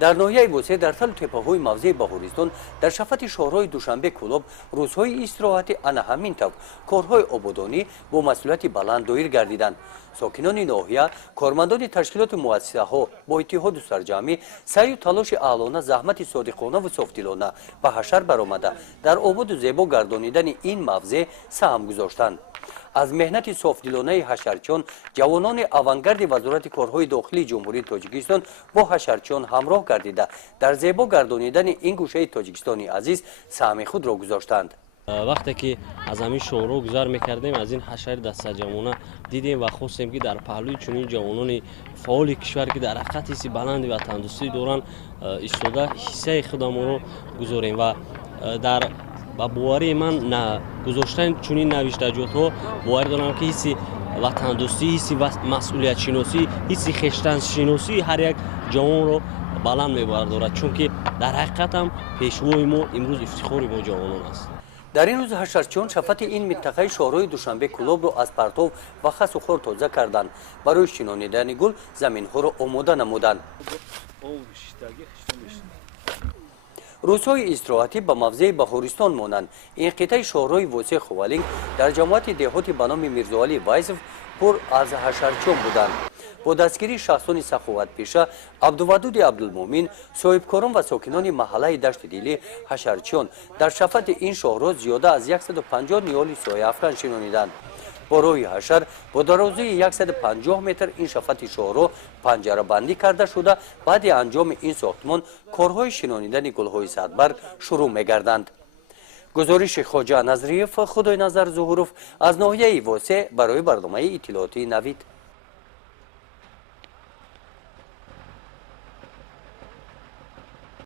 дар ноҳияи Восеъ дар талу теппаҳои мавзеи Баҳористон дар шафати шоҳроҳи Душанбе-Кулоб рӯзҳои истироҳати ана ҳамин тавр корҳои ободонӣ бо масъулияти баланд доир гардиданд. сокинони ноҳия, кормандони ташкилоти муассисаҳо бо иттиҳоду сарҷамъӣ саъю талоши аълона, заҳмати содиқонаву софдилона ба ҳашар баромада дар ободу зебо гардонидани ин мавзеъ саҳм гузоштанд. аз меҳнати софдилонаи ҳашарчиён ҷавонони авангарди вазорати корҳои дохилии ҷумҳурии Тоҷикистон бо ҳашарчиён ҳамроҳ гардида дар зебо гардонидани ин гӯшаи Тоҷикистони азиз саҳми худро гузоштанд. вақте ки аз ҳамин шоҳроҳ гузар мекардем, аз ин ҳашари дастаҷамона дидем ва хостем ки дар паҳлӯи чунин ҷавонони фаъоли кишвар ки дар ҳақиқат ҳисси баланди ва тандурустӣ доранд истода ҳиссаи худамонро гузорем ва дар ба боварии ман гузоштани чунин навиштаҷотҳо боварӣ дорам ки ҳисси ватандӯстӣ, ҳисси масъулиятшиносӣ, ҳисси хештаншиносии ҳар як ҷавонро баланд мебардорад, чунки дар ҳақиқат ҳам пешвои мо имрӯз ифтихори мо ҷавонон аст. дар ин рӯз ҳашарчиён шафати ин минтақаи шоҳроҳи Душанбе-Кулобро аз партов ва хасу хор тоза карданд. барои шинонидани гул заминҳоро омода намуданд. рӯзҳои истироҳатӣ ба мавзеи Баҳористон монанд. ин қитъаи шоҳроҳи Восеъ-Ховалинг дар ҷамоати деҳоти ба номи Мирзоалӣ Вайсов пур аз ҳашарчиён буданд. бо дастгирии шахсони саховатпеша Абдувадуди Абдулмӯмин, соҳибкорон ва сокинони маҳаллаи дашти дилӣ ҳашарчиён дар шафати ин шоҳроҳ зиёда аз 150 ниҳоли сояафкан шинониданд. бо роҳи ҳашар бо дарозии 150 метр ин шафати шоҳроҳ панҷарабандӣ карда шуда, баъди анҷоми ин сохтмон корҳои шинонидани гулҳои садбарг шурӯъ мегарданд. гузориши Хоҷа Назриев, Худой Назар Зуҳуров аз ноҳияи Восеъ барои барномаи иттилоотии Навид.